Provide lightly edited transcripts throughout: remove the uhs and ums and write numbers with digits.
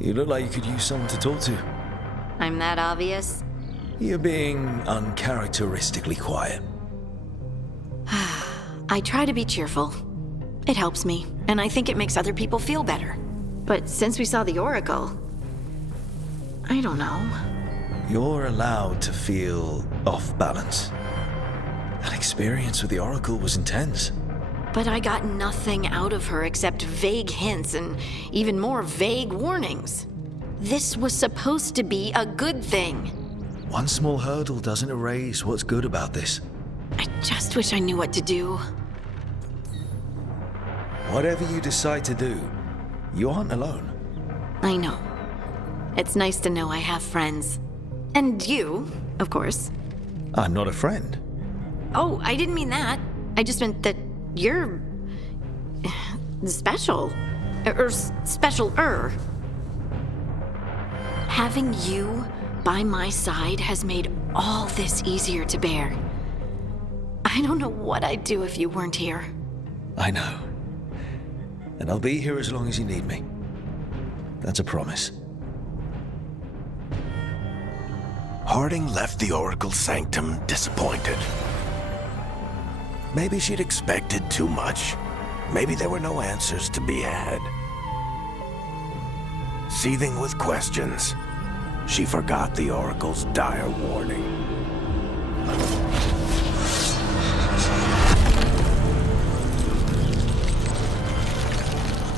You look like you could use someone to talk to. I'm that obvious? You're being uncharacteristically quiet. I try to be cheerful. It helps me, and I think it makes other people feel better. But since we saw the Oracle, I don't know. You're allowed to feel off balance. That experience with the Oracle was intense. But I got nothing out of her except vague hints and even more vague warnings. This was supposed to be a good thing. One small hurdle doesn't erase what's good about this. I just wish I knew what to do. Whatever you decide to do, you aren't alone. I know. It's nice to know I have friends. And you, of course. I'm not a friend. Oh, I didn't mean that. I just meant that you're... special. Or special-er. Having you by my side has made all this easier to bear. I don't know what I'd do if you weren't here. I know. And I'll be here as long as you need me. That's a promise. Harding left the Oracle's sanctum disappointed. Maybe she'd expected too much. Maybe there were no answers to be had. Seething with questions, she forgot the Oracle's dire warning.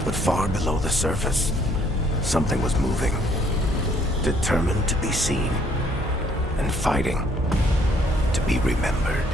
But far below the surface, something was moving, determined to be seen, and fighting to be remembered.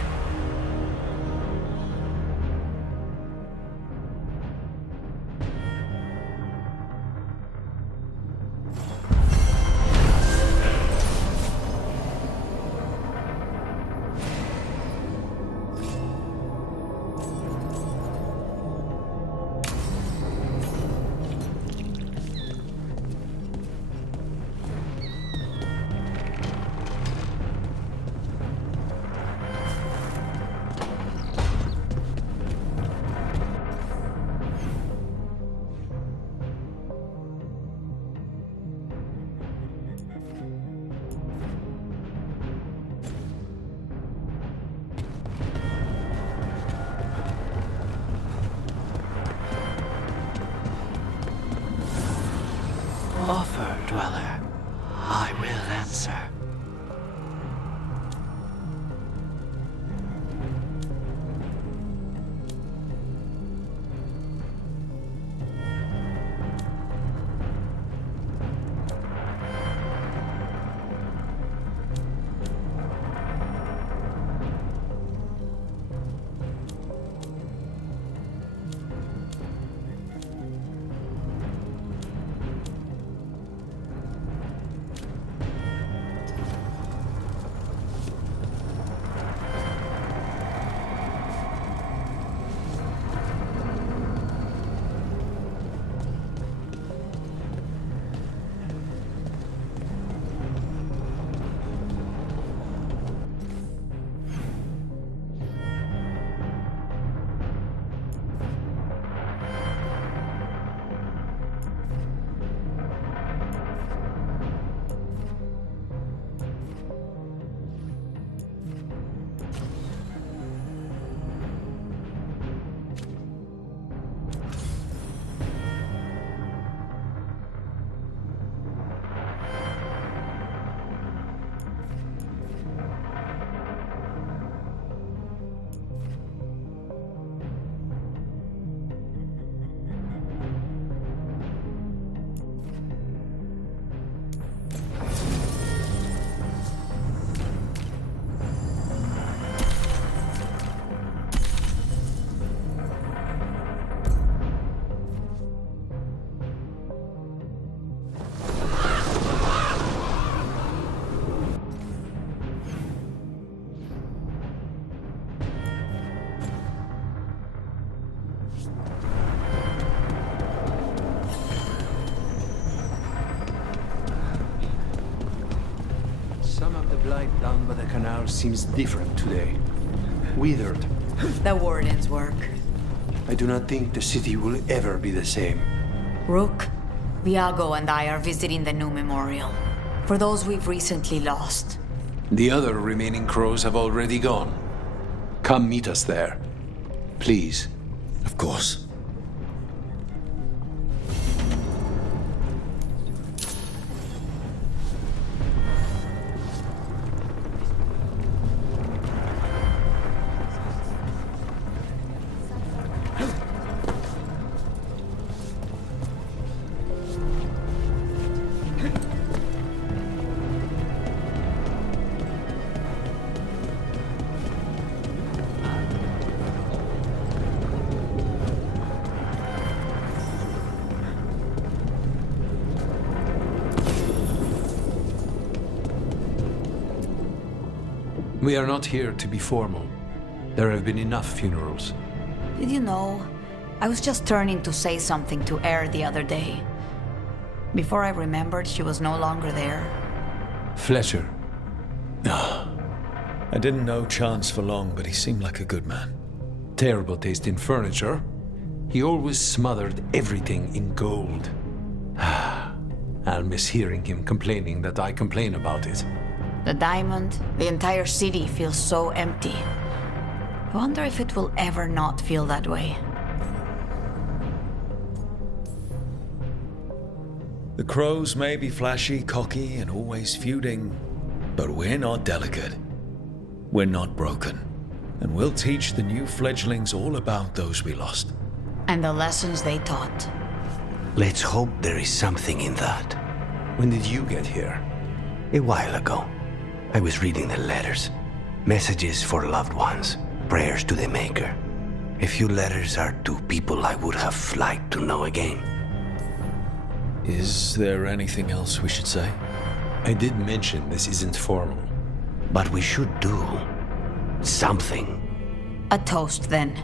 Offer, Dweller. I will answer. Light down by the canal seems different today. Withered. The Warden's work. I do not think the city will ever be the same. Rook, Viago and I are visiting the new memorial. For those we've recently lost. The other remaining crows have already gone. Come meet us there. Please. Of course. We are not here to be formal. There have been enough funerals. Did you know? I was just turning to say something to Air the other day. Before I remembered, she was no longer there. Fletcher. I didn't know Chance for long, but he seemed like a good man. Terrible taste in furniture. He always smothered everything in gold. I'll miss hearing him complaining that I complain about it. The diamond, the entire city feels so empty. I wonder if it will ever not feel that way. The crows may be flashy, cocky, and always feuding, but we're not delicate. We're not broken. And we'll teach the new fledglings all about those we lost. And the lessons they taught. Let's hope there is something in that. When did you get here? A while ago, I was reading the letters. Messages for loved ones, prayers to the Maker. A few letters are to people I would have liked to know again. Is there anything else we should say? I did mention this isn't formal. But we should do something. A toast, then.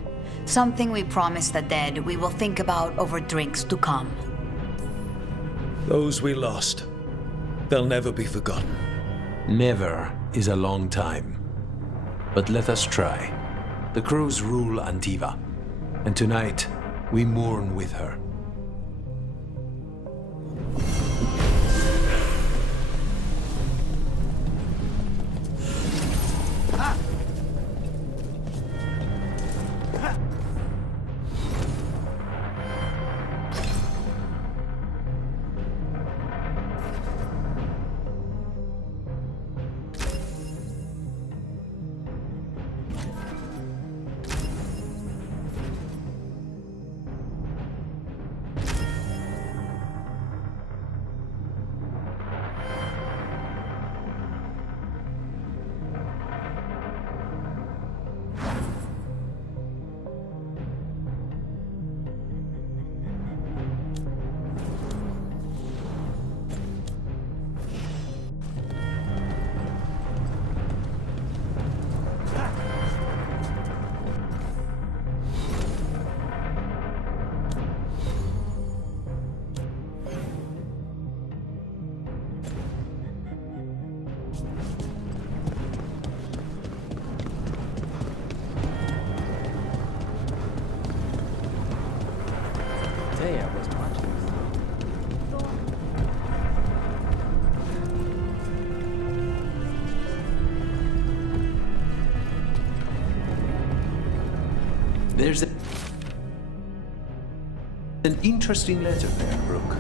Something we promise the dead we will think about over drinks to come. Those we lost. They'll never be forgotten. Never is a long time. But let us try. The crows rule Antiva, and tonight we mourn with her. There's an interesting letter there, Rook.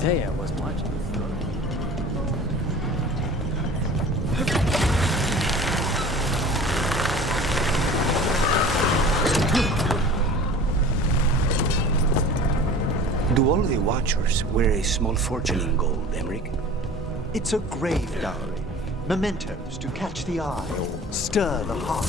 Thea was watching. Do all the Watchers wear a small fortune in gold, Emmerich? It's a grave dowry. Mementos to catch the eye or stir the heart.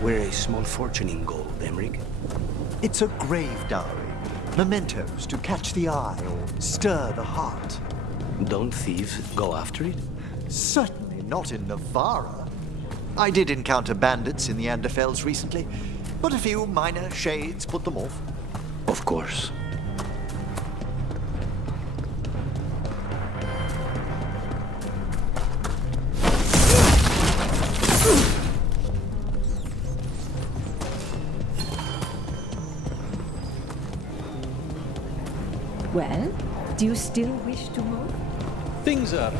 where a small fortune in gold, Emmerich? It's a grave dowry. Mementos to catch the eye or stir the heart. Don't thieves go after it? Certainly not in Navarra. I did encounter bandits in the Anderfels recently, but a few minor shades put them off. Of course. Well, do you still wish to move? Things are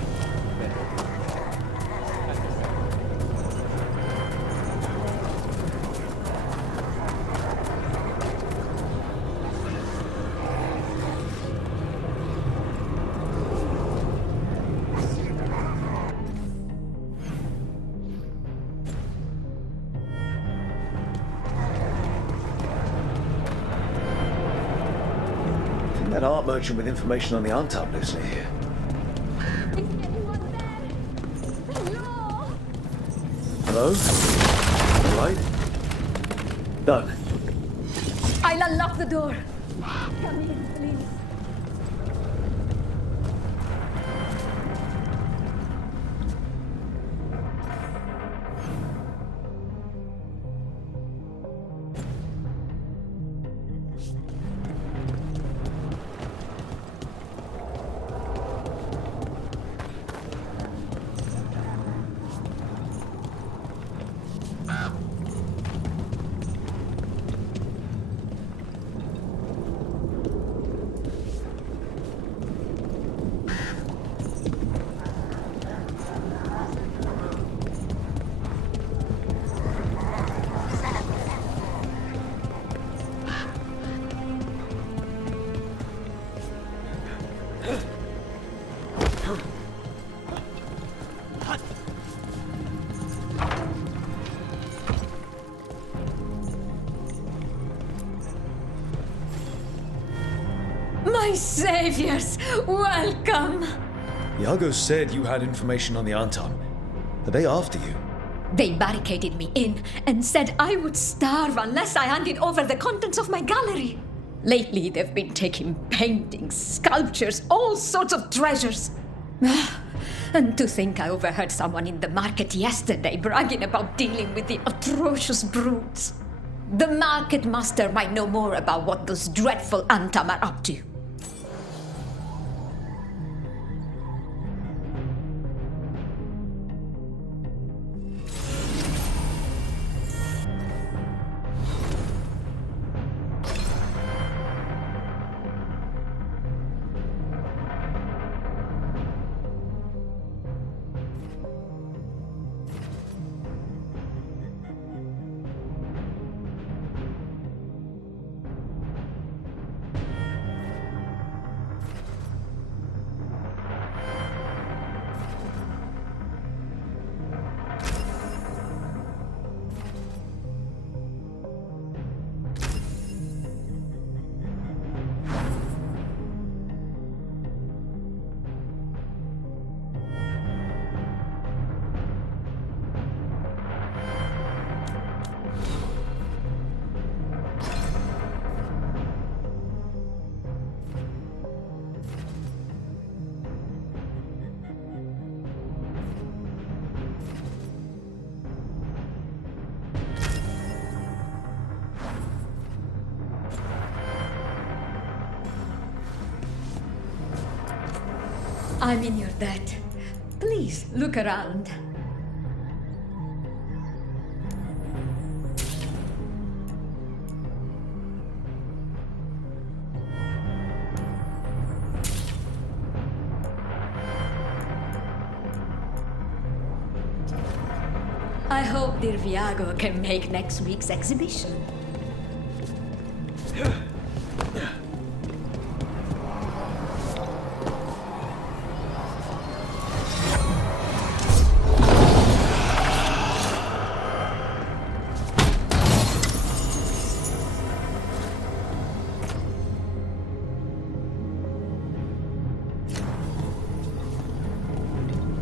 That art merchant with information on the Antap lives near here. Is anyone there? No! Hello? All right? Done. I'll unlock the door. Come in, please. My saviors, welcome! Iago said you had information on the Antam. Are they after you? They barricaded me in and said I would starve unless I handed over the contents of my gallery. Lately, they've been taking paintings, sculptures, all sorts of treasures. And to think I overheard someone in the market yesterday bragging about dealing with the atrocious brutes. The market master might know more about what those dreadful Antam are up to. I'm in your debt. Please look around. I hope dear Viago can make next week's exhibition.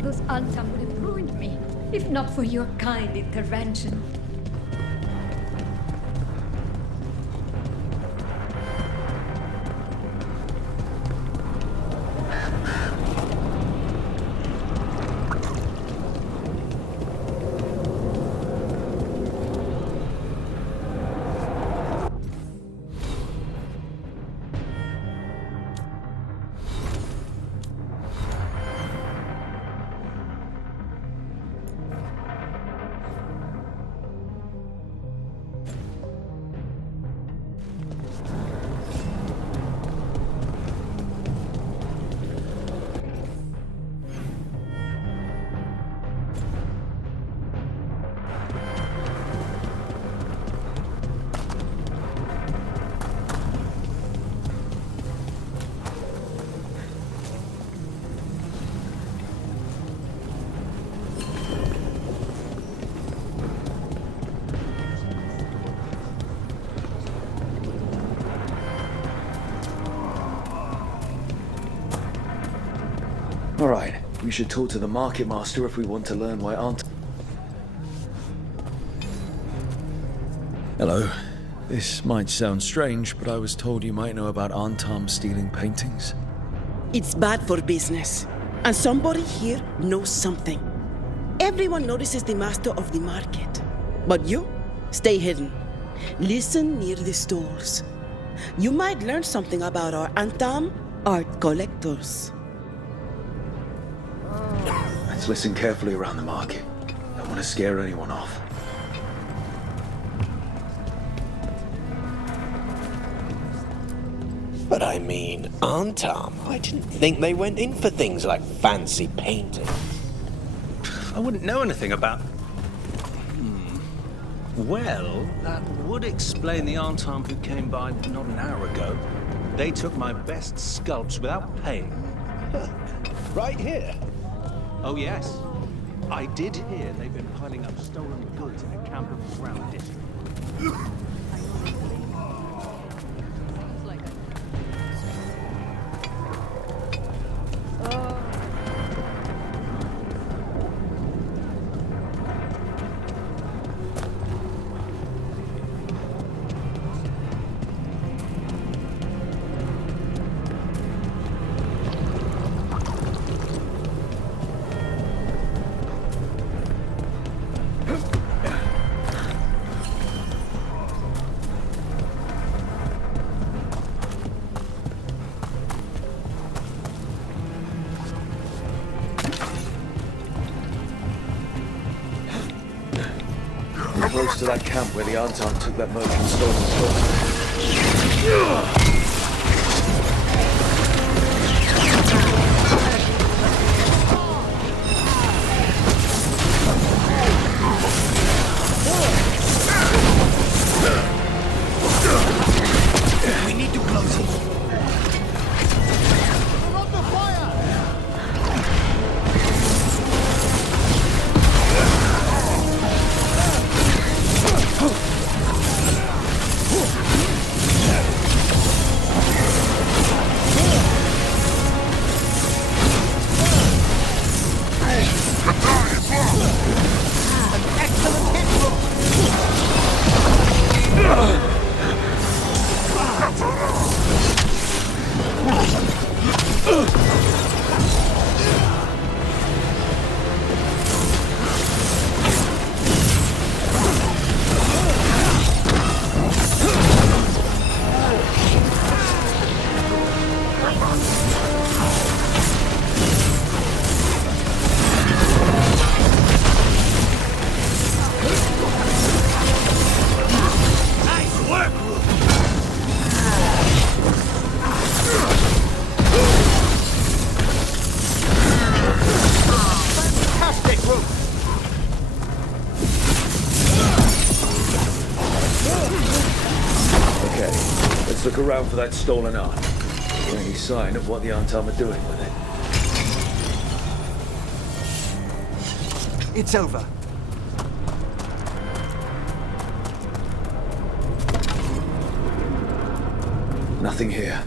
Those Antam would have ruined me, if not for your kind intervention. Alright, we should talk to the market master if we want to learn why Aunt... Hello. This might sound strange, but I was told you might know about Antam stealing paintings. It's bad for business. And somebody here knows something. Everyone notices the master of the market. But you, stay hidden. Listen near the stalls. You might learn something about our Antam art collectors. Let's listen carefully around the market. Don't want to scare anyone off. But I mean, Antam, I didn't think they went in for things like fancy painting. I wouldn't know anything about... Well, that would explain the Antam who came by not an hour ago. They took my best sculpts without paying. Right here. Oh, yes. I did hear they've been piling up stolen goods in a camp of Brown district. Close to that camp where the Antam took that merchant's stolen goods. We need to close it. Let's look around for that stolen art. Is there any sign of what the Antam are doing with it? It's over. Nothing here.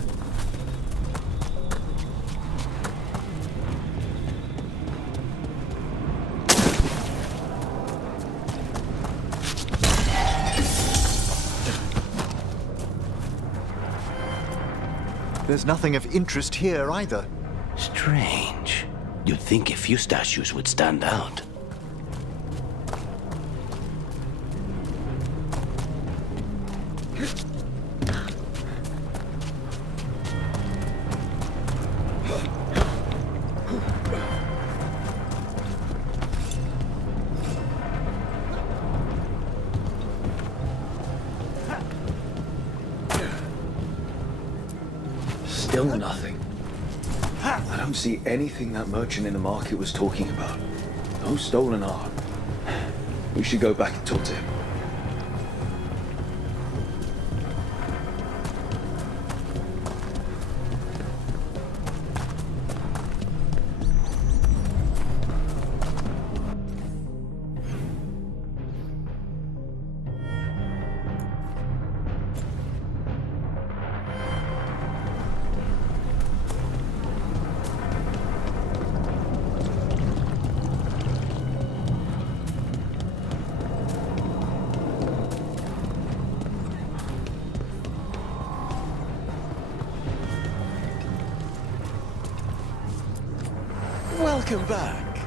There's nothing of interest here either. Strange. You'd think a few statues would stand out. Still nothing. I don't see anything that merchant in the market was talking about. No stolen art. We should go back and talk to him. Welcome back.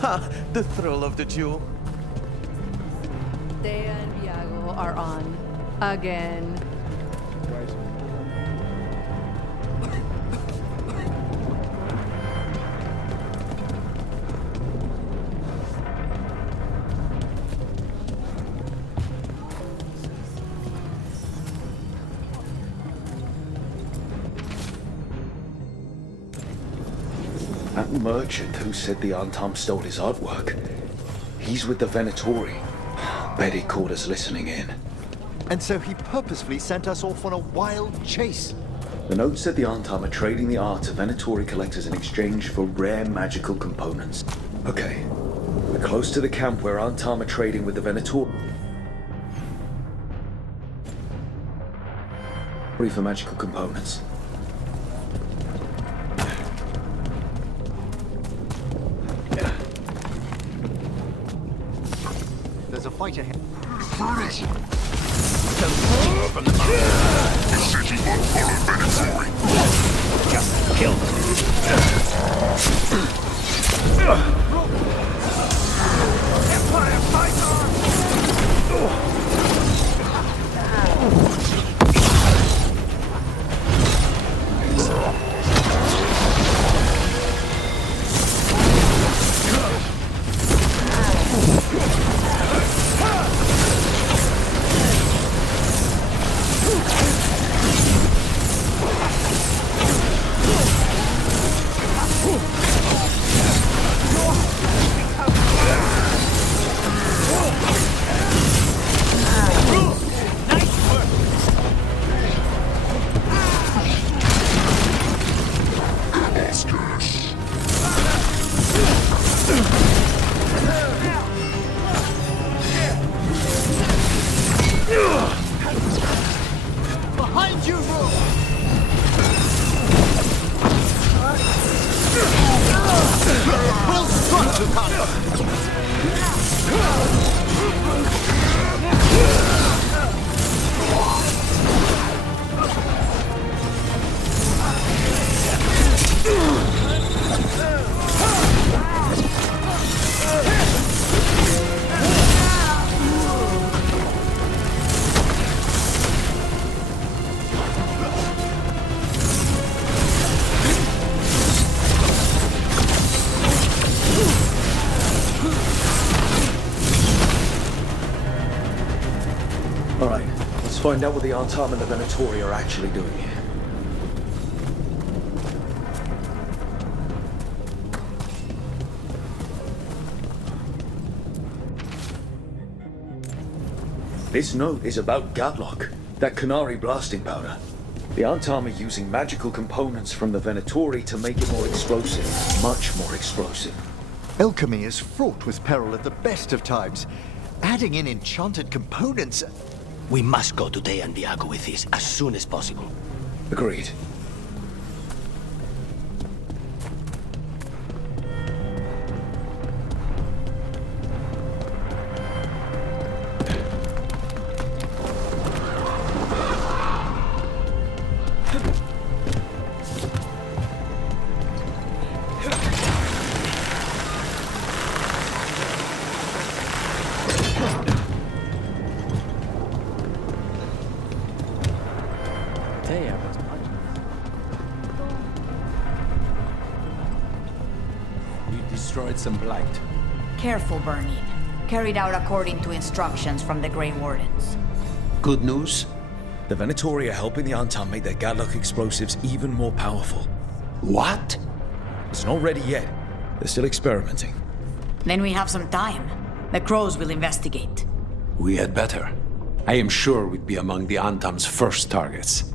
Ha! The thrill of the duel. Thea and Viago are on. Again. That merchant who said the Antam stole his artwork, he's with the Venatori. Bet he caught us listening in. And so he purposefully sent us off on a wild chase. The note said the Antam are trading the art to Venatori collectors in exchange for rare magical components. Okay, we're close to the camp where Antam are trading with the Venatori for magical components. There's a fight ahead. Just kill Empire fighter! Behind you, Rook! We'll strut to counter! Alright, let's find out what the Antam and the Venatori are actually doing here. This note is about Gatlock, that Canary blasting powder. The Antam are using magical components from the Venatori to make it more explosive, much more explosive. Alchemy is fraught with peril at the best of times. Adding in enchanted components... We must go to Thea and Viago with this as soon as possible. Agreed. Destroyed some blight. Careful burning. Carried out according to instructions from the Grey Wardens. Good news? The Venatori are helping the Antam make their Gatlock explosives even more powerful. What? It's not ready yet. They're still experimenting. Then we have some time. The crows will investigate. We had better. I am sure we'd be among the Antam's first targets.